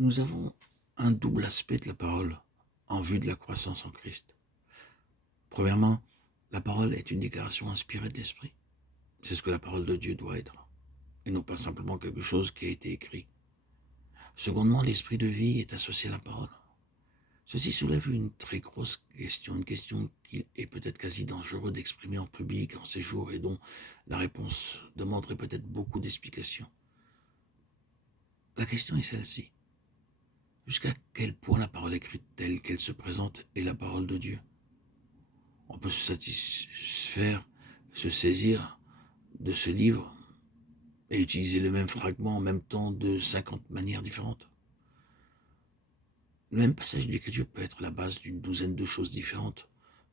Nous avons un double aspect de la parole en vue de la croissance en Christ. Premièrement, la parole est une déclaration inspirée de l'Esprit. C'est ce que la parole de Dieu doit être, et non pas simplement quelque chose qui a été écrit. Secondement, l'esprit de vie est associé à la parole. Ceci soulève une très grosse question, une question qu'il est peut-être quasi dangereux d'exprimer en public en ces jours et dont la réponse demanderait peut-être beaucoup d'explications. La question est celle-ci. Jusqu'à quel point la parole écrite telle qu'elle se présente est la parole de Dieu? On peut se satisfaire, se saisir de ce livre et utiliser le même fragment en même temps de 50 manières différentes. Le même passage de l'Écriture peut être la base d'une douzaine de choses différentes,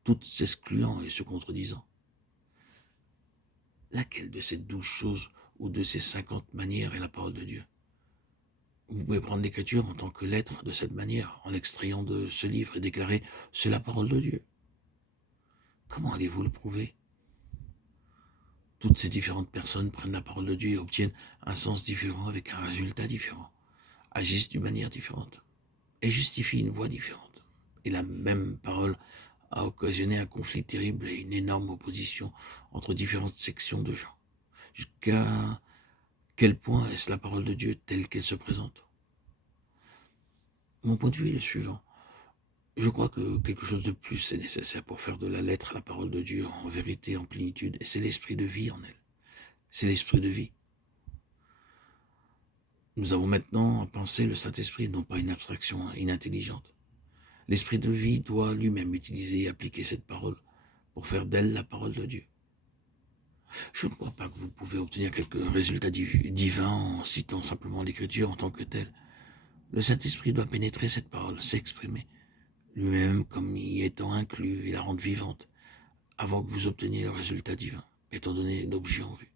toutes s'excluant et se contredisant. Laquelle de ces 12 choses ou de ces 50 manières est la parole de Dieu? Vous pouvez prendre l'Écriture en tant que lettre de cette manière, en l'extrayant de ce livre et déclarer « c'est la parole de Dieu ». Comment allez-vous le prouver? Toutes ces différentes personnes prennent la parole de Dieu et obtiennent un sens différent avec un résultat différent, agissent d'une manière différente et justifient une voie différente. Et la même parole a occasionné un conflit terrible et une énorme opposition entre différentes sections de gens. Jusqu'à quel point est-ce la parole de Dieu telle qu'elle se présente? Mon point de vue est le suivant. Je crois que quelque chose de plus est nécessaire pour faire de la lettre la parole de Dieu en vérité, en plénitude, et c'est l'esprit de vie en elle. C'est l'esprit de vie. Nous avons maintenant à penser le Saint-Esprit, non pas une abstraction inintelligente. L'esprit de vie doit lui-même utiliser et appliquer cette parole pour faire d'elle la parole de Dieu. Je ne crois pas que vous pouvez obtenir quelques résultats divins en citant simplement l'Écriture en tant que telle. Le Saint-Esprit doit pénétrer cette parole, s'exprimer, lui-même comme y étant inclus et la rendre vivante, avant que vous obteniez le résultat divin, étant donné l'objet en vue.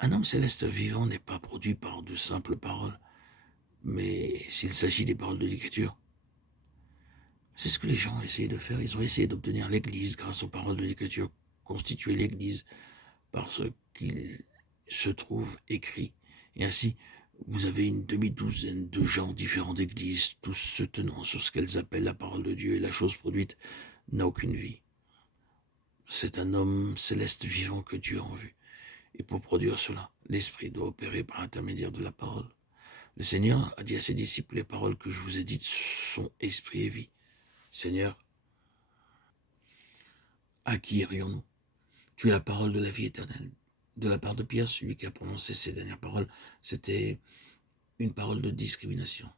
Un homme céleste vivant n'est pas produit par de simples paroles, mais s'il s'agit des paroles de l'Écriture, c'est ce que les gens ont essayé de faire. Ils ont essayé d'obtenir l'Église grâce aux paroles de l'Écriture, constituer l'Église par ce qu'il se trouve écrit. Et ainsi, vous avez une demi-douzaine de gens différents d'églises, tous se tenant sur ce qu'elles appellent la parole de Dieu, et la chose produite n'a aucune vie. C'est un homme céleste vivant que Dieu a en vue. Et pour produire cela, l'Esprit doit opérer par l'intermédiaire de la parole. Le Seigneur a dit à ses disciples, les paroles que je vous ai dites sont esprit et vie. Seigneur, à qui irions-nous? Tu es la parole de la vie éternelle. De la part de Pierre, celui qui a prononcé ces dernières paroles, c'était une parole de discrimination.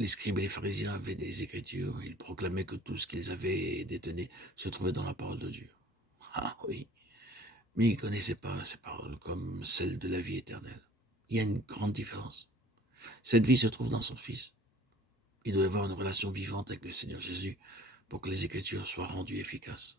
Les scribes et les pharisiens avaient des écritures, ils proclamaient que tout ce qu'ils avaient détenu se trouvait dans la parole de Dieu. Ah oui, mais ils ne connaissaient pas ces paroles comme celles de la vie éternelle. Il y a une grande différence. Cette vie se trouve dans son Fils. Il doit y avoir une relation vivante avec le Seigneur Jésus pour que les Écritures soient rendues efficaces.